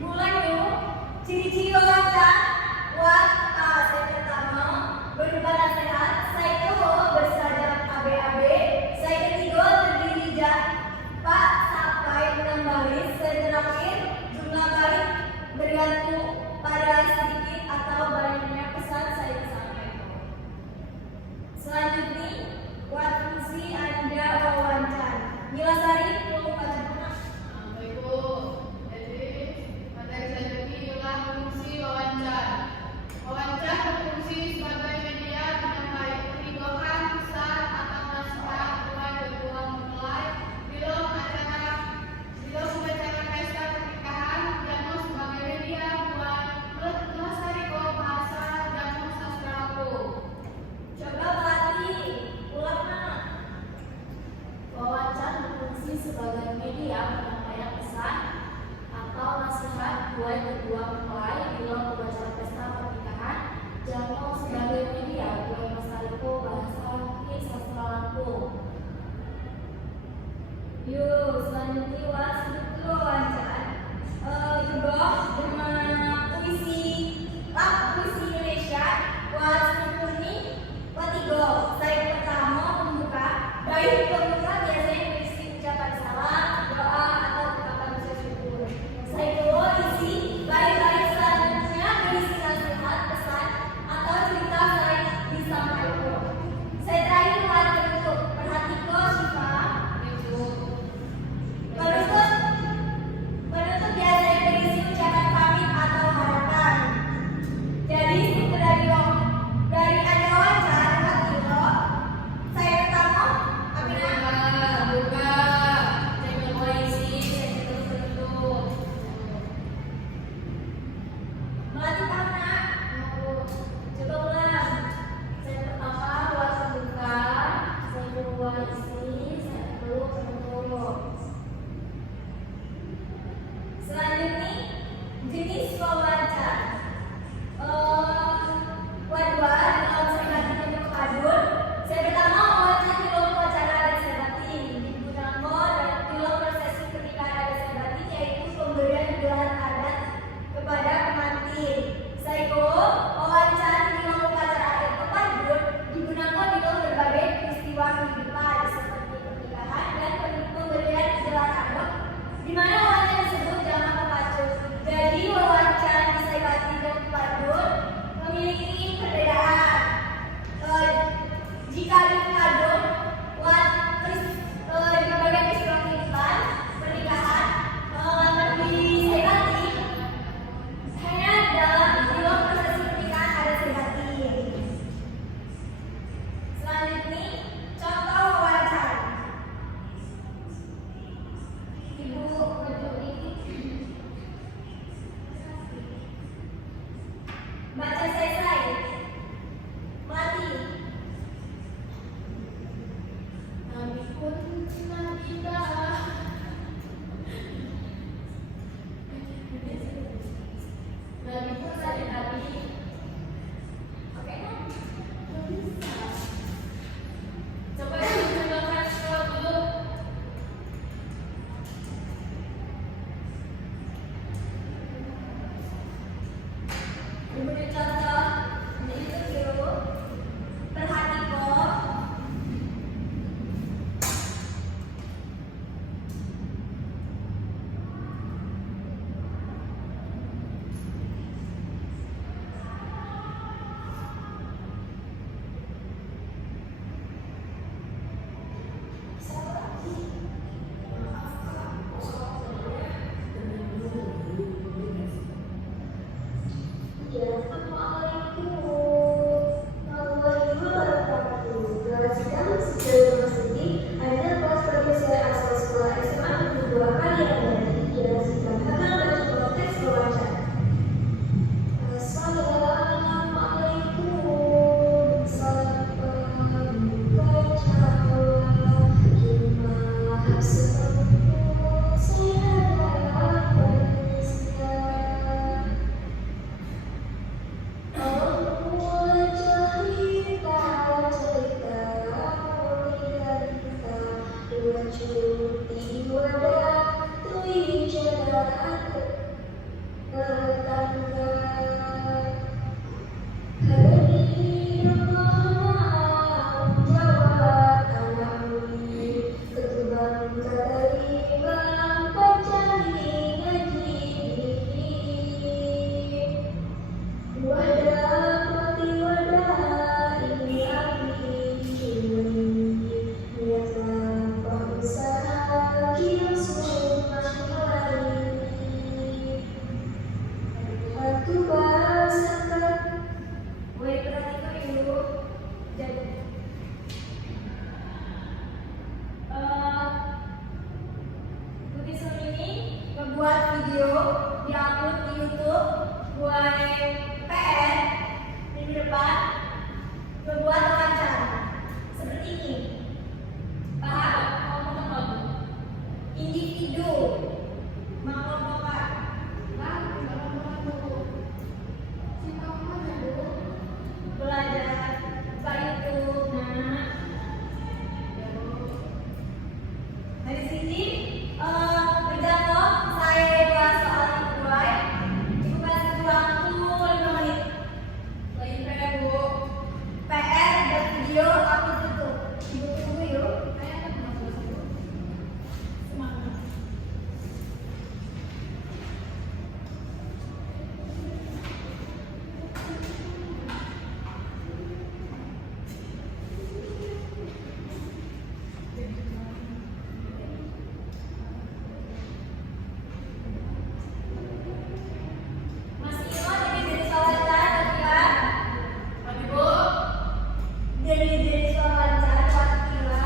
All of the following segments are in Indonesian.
Dimulai yuk. Ciri-ciri wawancara buat saya pertama berbadan sehat, saya kedua bersadar ABAB, saya ketiga terdiri Pak sampai 6 baris, saya terakhir jumlah baris bergantung pada sedikit atau banyaknya pesan saya sampaikan. Selanjutnya buat fungsi Anda wawancara. Nyilasari perlu baca pernah. Baik Bu, jadi materi selanjutnya ialah fungsi wawancara. Wawancara berfungsi sebagai media menyampaikan peringatan, pesan atau nasihat mulai kedua mempelai bila upacara pesta pernikahan dan sebagai media buat melestarikan bahasa dan sastra Lampung. Coba berarti ulang mana? Wawancara berfungsi sebagai media penyampaian pesan atau nasihat buat kedua mempelai bila upacara pesta pernikahan jamu sebagai media buat melestarikan bahasa sastra Lampung. Yuk, selanjutnya wawancara. Juga dengan puisi Indonesia. Selanjutnya ketiga, saya pertama pembuka. Baik pembuka biasanya berisi ucapan salam, doa atau ungkapan syukur. Saya kedua isi baik selanjutnya berisi nasihat, pesan atau cerita saya disampaikan. Saya terakhir buat penutup. Perhatikan Syifa. Penutup biasanya berisi ucapan ngebuat video diupload di YouTube, buat PR minggu depan, ngebuat wawancara seperti ini. Paham? Individu mengelompokkan. Belajar buka YouTube. Nah, dari sini berjadwal saya bahas soal nilai. Ibu kasih waktu 5 menit. Lagi PR, Bu. PR dan video aku tutup. Ibu tunggu yuk. Semangat. Mas Imo jadi wawancara ya. Tapi, Bu, Jadi wawancara wawancara.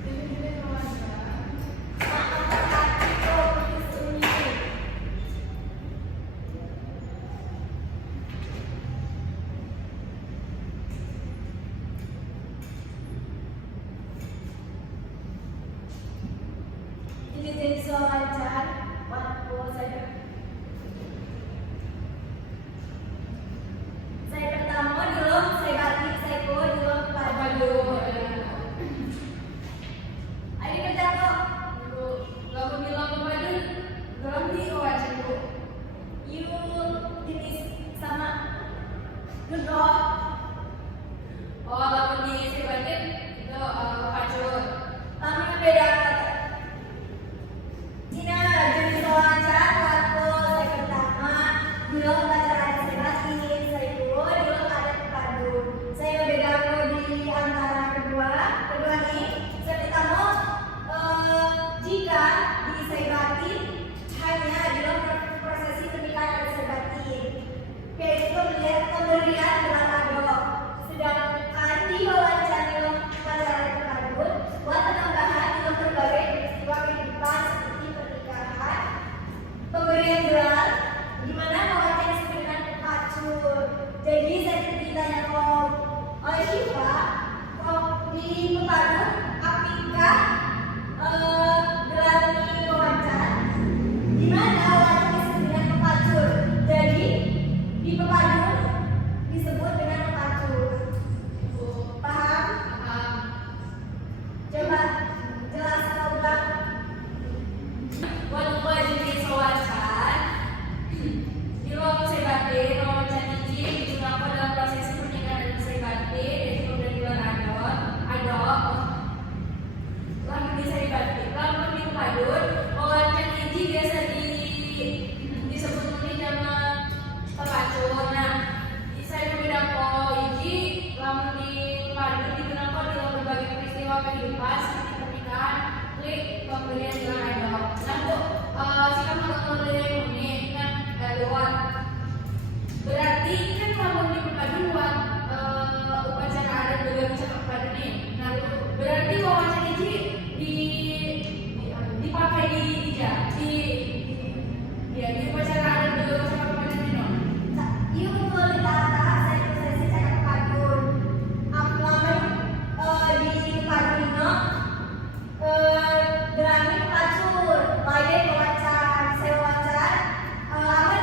jadi wawancara. Ini jadi wawancara waktu saya pertama dulu saya batik saya dulu padu. Ayo kerja kok. Bu, kamu bilang kemarin dalam di wawancara, Bu. You jenis sama ngedot. Oh, kamu di sebatin itu pacul. Tapi beda kata. Cina jenis wawancara waktu saya pertama dulu wawancara saya batik saya dulu ada padu. Saya beda di antara kedua nih saya pertama jika di saya batik hanya dalam prosesi pernikahan ada saya batik yaitu pemberian gelar ado, sedangkan di wawancara tersebut buat penambahan untuk berbagai peristiwa kehidupan seperti pernikahan, pemberian gelar, di mana wawancara sebenarnya pacul. Jadi saya ditanya oleh Syifa, kok di pepadu apakah gelar di wawancara, di mana wawancara sebenarnya pepacul. Jadi di pepadu disebut dengan pepacul. Bu, Paham? paham. Coba jelaskan ulang. Waktu jenis wawancara, di ruang sebatin, wawancara izin digunakan dalam proses pernikahan dan sebatin, yaitu pemberian gelar ado, lalu bisa dibatin, lalu di padun, wawancara izin biasa disebut mungkin nama pelacur. Nah, saya membedakan izin, lalu di padun digunakan dalam berbagai peristiwa kehidupan seperti pernikahan, klik pemberian gelar ado. Nah, Bu, jika menurut ini kan lewat berarti kan kalau di perpaduan upacara adat juga bisa perpaduan nih. Nah, berarti wawancara ini dipakai di upacara adat juga bisa perpaduan nih, no? Iya betul dikata saya prosesi cakap padun. Aplamen di padunnya berani pacul, lain wawancara, saya wawancara, apa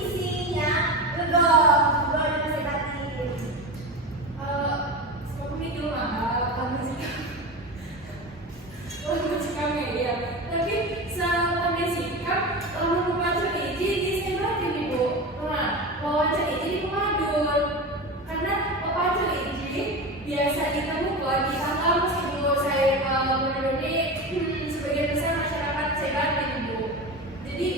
isinya gedor di saya batin. Seperti itu mah kamu sih. Kami ya. Tapi sama sikap membaca ini disebatin Ibu. Nah, wawancara ini di pemadun. Karena membaca ini biasa ditemukan di tanggal sebelum saya menuruni sebagian besar masyarakat sebatin Ibu. Jadi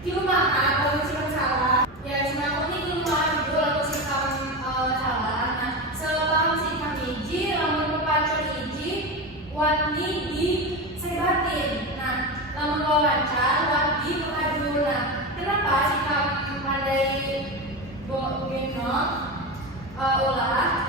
kilumaha kalau misalkan salah, ya cuma aku ini kilumaha Ibu lalu sikap salah. Nah, sepaham sikap hiji, lamun membaca hiji, wani di sebatin. Nah, lamun wawancara, wani pemadun. Nah, kenapa sikap pandai genok ulah